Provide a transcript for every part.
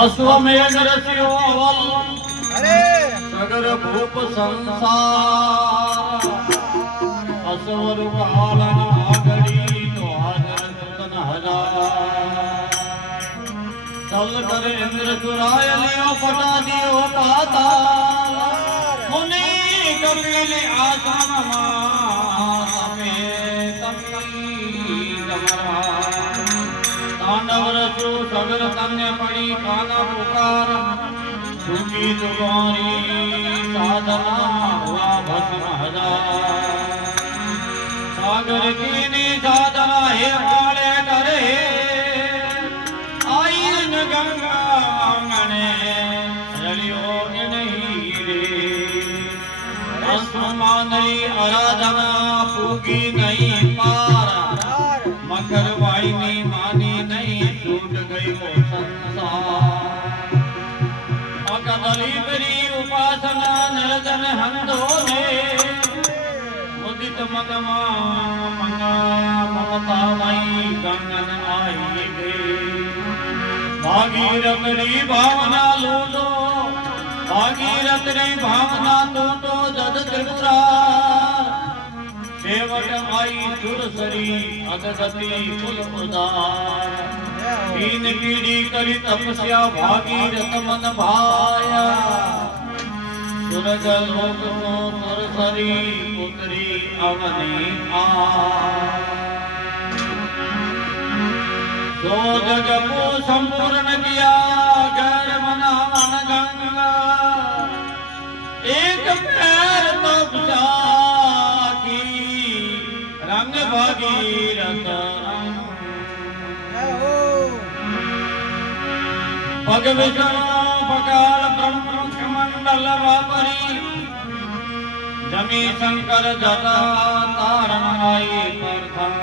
अश्वमेध ऋषियो अवल सगर भूप संसार असवर पालन आगड़ी तो हाजर सुतन हजार चल कर इंद्र चुराय लियो फटा दियो पाताल मुनि कपिल आश्रम तांडव रचो सगर कन्या पड़ी काना पुकार सुखी तुम्हारी साधना हुआ भस्म हजार सागर की साधना हे काले करे आई न गंगा आंगणे रलियो नहीं रे असमानई आराधना पूगी नहीं पारा मकर वाहिनी मानी नहीं छूट गई वो संसार अकदली बरी उपासना निर्जन हंदो ने मुदित मगमा मंगा ममता मई गंगन आई गई भागीरथ री भावना लूटो भागीरथ री भावना लूटो जद त्रिपुरा सेवट आई सुरसरी अगगति कुल उदार तीन पीढ़ी करी तपस्या भागीरथ मन भाया सुरग लोक को सुरसरी उतरी अवनी आ सो जग को संपूर्ण किया गैर मना मन गंगा एक पैर तपस्या रंग भागीरथ पग विष्णु पकाल ब्रह्म मंडल वापरी जमी शंकर जटा तारण आई प्रथम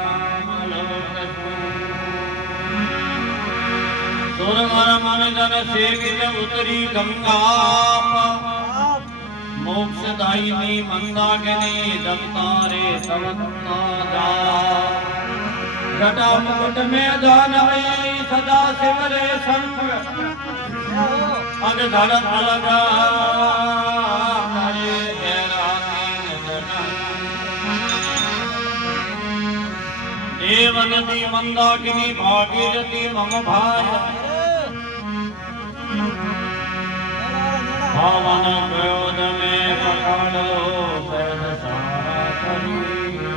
सुरवर मन जन सेवित उतरी गंगा मोक्षदायिनी मंदाकिनी दत्तारे सवत्ता जा घटा मुकुट में जानवी सदा शिवरे संग अग धड़ अलगा करे देव नदी मंदाकिनी भागीरथी मम भाय भावन क्रोध में पकड़ लो सहज सारा शरीर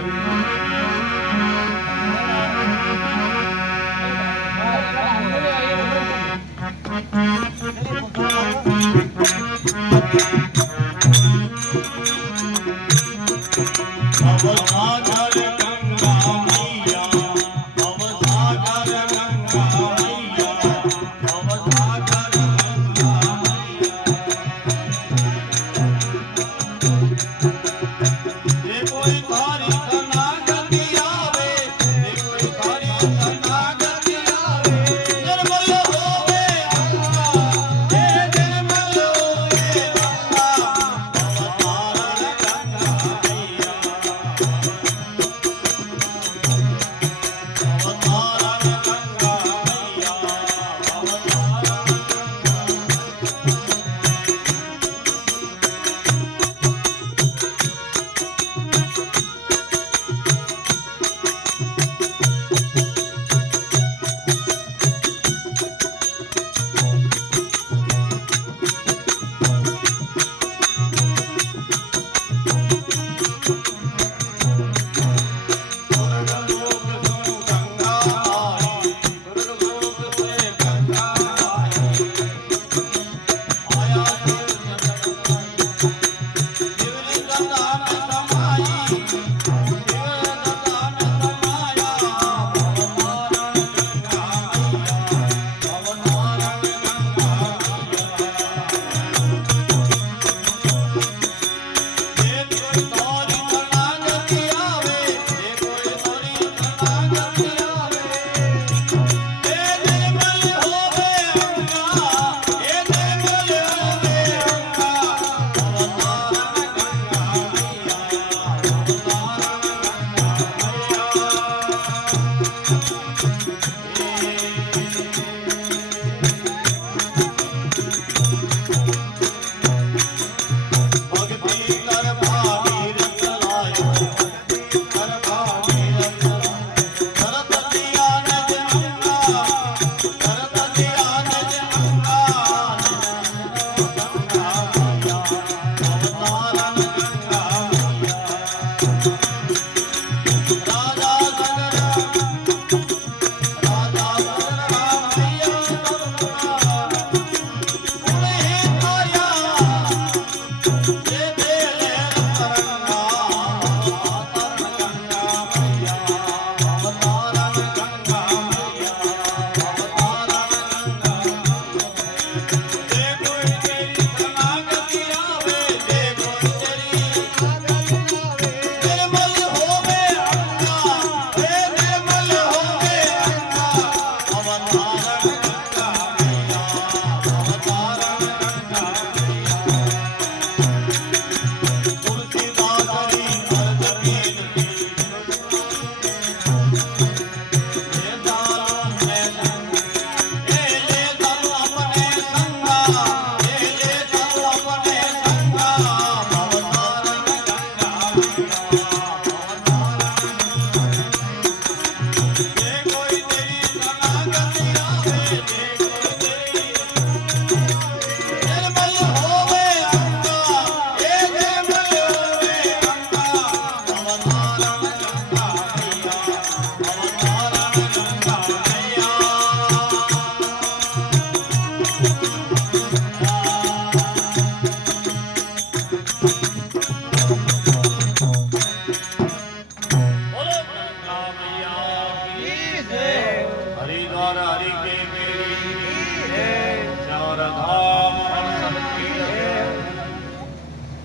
अवसागर गंगा मैया अवसागर गंगा मैया अवसागर गंगा मैया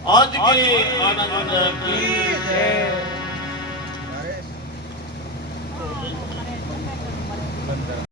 आज के आनंद की